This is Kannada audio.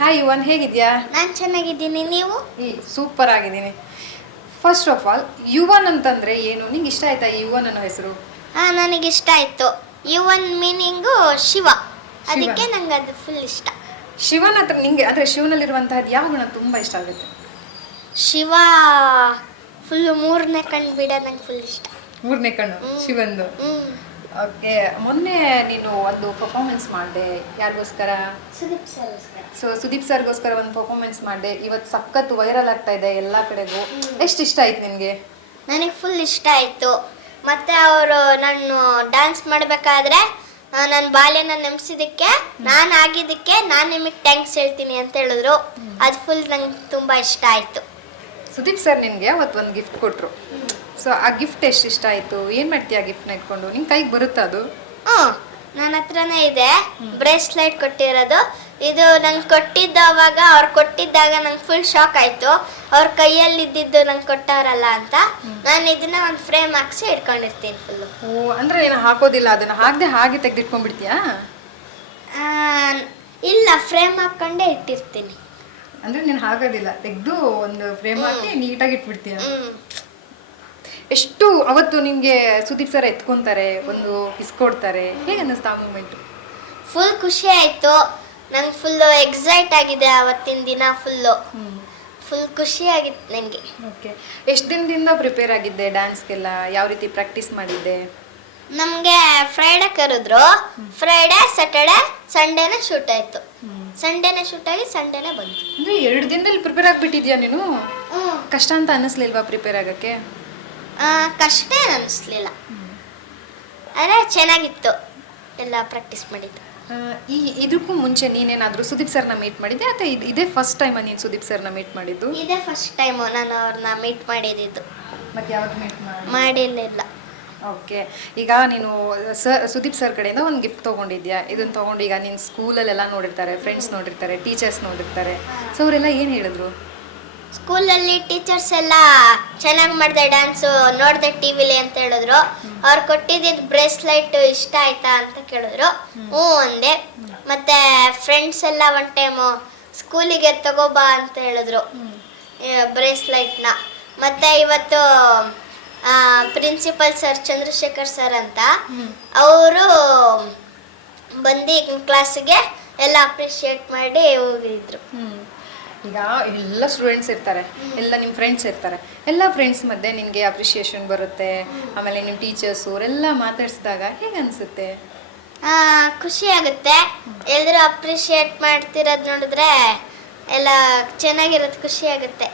ಹಾಯ್ ಯುವನ್, ಹೇಗಿದ್ಯಾ? ನಾನು ಚೆನ್ನಾಗಿದ್ದೀನಿ, ನೀವು? ಸೂಪರ್ ಆಗಿದ್ದೀನಿ. ಫಸ್ಟ್ ಆಫ್ ಆಲ್, ಯುವನ್ ಅಂತಂದ್ರೆ ಏನು? ನಿಂಗೆ ಇಷ್ಟ ಆಯ್ತಾ ಈ ಯುವನ್ ಅನ್ನೋ ಹೆಸರು? ನನಗಿಷ್ಟ ಆಯಿತು. ಯುವನ್ ಮೀನಿಂಗು ಶಿವ, ಅದಕ್ಕೆ ನಂಗೆ ಅದು ಫುಲ್ ಇಷ್ಟ. ಶಿವನ ಹತ್ರ ನಿಂಗೆ ಅಂದರೆ ಶಿವನಲ್ಲಿರುವಂತಹದ್ದು ಯಾವ ಗುಣ ತುಂಬ ಇಷ್ಟ ಆಗುತ್ತೆ? ಶಿವ ಫುಲ್ಲು ಮೂರನೇ ಕಣ್ಣು ಬಿಡ ನಂಗೆ ಫುಲ್ ಇಷ್ಟ. ಮೂರನೇ ಕಣ್ಣು ಶಿವಂದು. ಓಕೆ, ಮೊನ್ನೆ ನೀನು ಒಂದು ಪರ್ಫಾರ್ಮೆನ್ಸ್ ಮಾಡಿದೆ. ಯಾರಿಗೋಸ್ಕರ? ಸುದೀಪ್ ಸರ್ಗೋಸ್ಕರ. ಸುದೀಪ್ ಸರ್ಗೋಸ್ಕರ ಒಂದು ಪರ್ಫಾರ್ಮೆನ್ಸ್ ಮಾಡಿದೆ. ಇವತ್ತು ಸಖತ್ ವೈರಲ್ ಆಗ್ತಾ ಇದೆ ಎಲ್ಲ ಕಡೆಗೂ. ಎಷ್ಟು ಇಷ್ಟ ಆಯ್ತು ನಿನಗೆ? ನನಗೆ ಫುಲ್ ಇಷ್ಟ ಆಯಿತು. ಮತ್ತು ಅವರು ನಾನು ಡ್ಯಾನ್ಸ್ ಮಾಡಬೇಕಾದ್ರೆ ನನ್ನ ಬಾಲ್ಯನ ನೆನೆಸಿದ್ದಕ್ಕೆ, ನಾನು ಆಗಿದ್ದಕ್ಕೆ ನಾನು ನಿಮಗೆ ಥ್ಯಾಂಕ್ಸ್ ಹೇಳ್ತೀನಿ ಅಂತ ಹೇಳಿದ್ರು. ಅದು ಫುಲ್ ನಂಗೆ ತುಂಬ ಇಷ್ಟ ಆಯಿತು. ಸುದೀಪ್ ಸರ್ ನಿನಗೆ ಅವತ್ತು ಒಂದು ಗಿಫ್ಟ್ ಕೊಟ್ಟರು. ಸೊ ಆ ಗಿಫ್ಟ್ ಎಷ್ಟು ಇಷ್ಟ ಆಯಿತು? ಏನು ಮಾಡ್ತೀಯ ಆ ಗಿಫ್ಟ್ನ ಇಟ್ಕೊಂಡು? ನಿನ್ನ ಕೈಗೆ ಬರುತ್ತಾ ಅದು? ನನ್ನ ಹತ್ರನೇ ಇದೆ, ಬ್ರೇಸ್ಲೈಟ್ ಕೊಟ್ಟಿರೋದು. ಇದು ನಂಗೆ ಕೊಟ್ಟಿದ್ದು ಅವಾಗ ಅವ್ರು ಕೊಟ್ಟಿದ್ದಾಗ ನಂಗೆ ಫುಲ್ ಶಾಕ್ ಆಯಿತು. ಅವ್ರ ಕೈಯಲ್ಲಿ ಇದ್ದಿದ್ದು ನಂಗೆ ಕೊಟ್ಟಾರಲ್ಲ ಅಂತ. ನಾನು ಇದನ್ನ ಒಂದು ಫ್ರೇಮ್ ಹಾಕ್ಸಿ ಇಟ್ಕೊಂಡಿರ್ತೀನಿ ಫುಲ್ಲು. ಓ, ಅಂದರೆ ಏನು ಹಾಕೋದಿಲ್ಲ, ಅದನ್ನು ಹಾಕದೆ ಹಾಗೆ ತೆಗೆದಿಟ್ಕೊಂಡ್ಬಿಡ್ತೀಯಾ? ಇಲ್ಲ, ಫ್ರೇಮ್ ಹಾಕ್ಕೊಂಡೇ ಇಟ್ಟಿರ್ತೀನಿ. ಅಂದರೆ ನೀನು ಹಾಕೋದಿಲ್ಲ, ತೆಗೆದು ಒಂದು ಫ್ರೇಮ್ ಹಾಕಿ ನೀಟಾಗಿ ಇಟ್ಬಿಡ್ತೀಯ. ಎಷ್ಟು ಅವತ್ತು ನಿಮಗೆ ಸುದೀಪ್ ಸರ್ ಎತ್ಕೊಂತಾರೆ, ಒಂದು ಇಸ್ಕೊಡ್ತಾರೆ, ಹೇಗೆ ಅನ್ನಿಸ್ತಾ ಆ ಮೂಮೆಂಟು? ಫುಲ್ ಖುಷಿ ಆಯಿತು ನಂಗೆ. ಫುಲ್ಲು ಎಕ್ಸೈಟ್ ಆಗಿದೆ ಅವತ್ತಿನ ದಿನ. ಫುಲ್ ಖುಷಿ ಆಗಿತ್ತು ನನಗೆ. ಓಕೆ, ಎಷ್ಟು ದಿನದಿಂದ ಪ್ರಿಪೇರ್ ಆಗಿದ್ದೆ ಡ್ಯಾನ್ಸ್ಗೆಲ್ಲ? ಯಾವ ರೀತಿ ಪ್ರಾಕ್ಟೀಸ್ ಮಾಡಿದ್ದೆ? ನಮಗೆ ಫ್ರೈಡೇ ಕರೆದ್ರು. ಫ್ರೈಡೇ, ಸ್ಯಾಟರ್ಡೆ, ಸಂಡೇನೇ ಶೂಟ್ ಆಯಿತು. ಸಂಡೇನೇ ಶೂಟ್ ಆಗಿ ಸಂಡೇನೇ ಬಂತು. ಅಂದರೆ 2 ದಿನದಲ್ಲಿ ಪ್ರಿಪೇರ್ ಆಗಿಬಿಟ್ಟಿದ್ಯಾ ನೀನು? ಕಷ್ಟ ಅಂತ ಅನ್ನಿಸ್ಲಿಲ್ವಾ ಪ್ರಿಪೇರ್ ಆಗೋಕ್ಕೆ? ಕಷ್ಟ ಅನ್ನಿಸ್ಲಿಲ್ಲ, ಆದರೆ ಚೆನ್ನಾಗಿತ್ತು ಎಲ್ಲ ಪ್ರಾಕ್ಟೀಸ್ ಮಾಡಿದ್ದು. ಇದಕ್ಕೂ ಮುಂಚೆ ನೀನೇನಾದರೂ ಸುದೀಪ್ ಸರ್ನ ಮೀಟ್ ಮಾಡಿದ್ದೆ ಅಥವಾ ಇದೇ ಫಸ್ಟ್ ಟೈಮ್ ನೀನು ಸುದೀಪ್ ಸರ್ನ ಮೀಟ್ ಮಾಡಿದ್ದು? ಇದೇ ಫಸ್ಟ್ ಟೈಮು ನಾನು ಅವ್ರನ್ನ ಮೀಟ್ ಮಾಡಿದ್ದು. ಮತ್ತೆ ಯಾವಾಗ ಮೀಟ್ ಮಾಡಿರಲಿಲ್ಲ. ಓಕೆ, ಈಗ ನೀನು ಸುದೀಪ್ ಸರ್ ಕಡೆಯಿಂದ ಒಂದು ಗಿಫ್ಟ್ ತೊಗೊಂಡಿದ್ಯಾ. ಇದನ್ನು ತೊಗೊಂಡು ಈಗ ನೀನು ಸ್ಕೂಲಲ್ಲೆಲ್ಲ ನೋಡಿರ್ತಾರೆ, ಫ್ರೆಂಡ್ಸ್ ನೋಡಿರ್ತಾರೆ, ಟೀಚರ್ಸ್ ನೋಡಿರ್ತಾರೆ. ಸೊ ಅವರೆಲ್ಲ ಏನು ಹೇಳಿದ್ರು? ಸ್ಕೂಲಲ್ಲಿ ಟೀಚರ್ಸ್ ಎಲ್ಲ ಚೆನ್ನಾಗಿ ಮಾಡಿದೆ ಡ್ಯಾನ್ಸು, ನೋಡಿದೆ ಟಿ ವಿಲಿ ಅಂತ ಹೇಳಿದ್ರು. ಅವ್ರು ಕೊಟ್ಟಿದ್ದು ಬ್ರೇಸ್ಲೈಟ್ ಇಷ್ಟ ಆಯ್ತಾ ಅಂತ ಕೇಳಿದ್ರು. ಹ್ಞೂ ಅಂದೆ. ಮತ್ತು ಫ್ರೆಂಡ್ಸ್ ಎಲ್ಲ ಒನ್ ಟೈಮು ಸ್ಕೂಲಿಗೆ ತಗೋಬಾ ಅಂತ ಹೇಳಿದ್ರು ಬ್ರೇಸ್ಲೈಟ್ನ. ಮತ್ತು ಇವತ್ತು ಪ್ರಿನ್ಸಿಪಲ್ ಸರ್ ಚಂದ್ರಶೇಖರ್ ಸರ್ ಅಂತ, ಅವರು ಬಂದು ಕ್ಲಾಸಿಗೆ ಎಲ್ಲ ಅಪ್ರಿಷಿಯೇಟ್ ಮಾಡಿ ಹೋಗಿದ್ರು. ಈಗ ಎಲ್ಲ ಸ್ಟೂಡೆಂಟ್ಸ್ ಇರ್ತಾರೆ, ಎಲ್ಲ ನಿಮ್ಮ ಫ್ರೆಂಡ್ಸ್ ಇರ್ತಾರೆ. ಎಲ್ಲ ಫ್ರೆಂಡ್ಸ್ ಮಧ್ಯೆ ನಿನಗೆ ಅಪ್ರಿಷಿಯೇಷನ್ ಬರುತ್ತೆ, ಆಮೇಲೆ ನಿಮ್ಮ ಟೀಚರ್ಸು ಅವರೆಲ್ಲ ಮಾತಾಡಿಸಿದಾಗ ಹೇಗೆ ಅನಿಸುತ್ತೆ? ಖುಷಿ ಆಗುತ್ತೆ. ಎಲ್ಲರೂ ಅಪ್ರಿಷಿಯೇಟ್ ಮಾಡ್ತಿರೋದು ನೋಡಿದ್ರೆ ಎಲ್ಲ ಚೆನ್ನಾಗಿರುತ್ತೆ, ಖುಷಿ ಆಗುತ್ತೆ.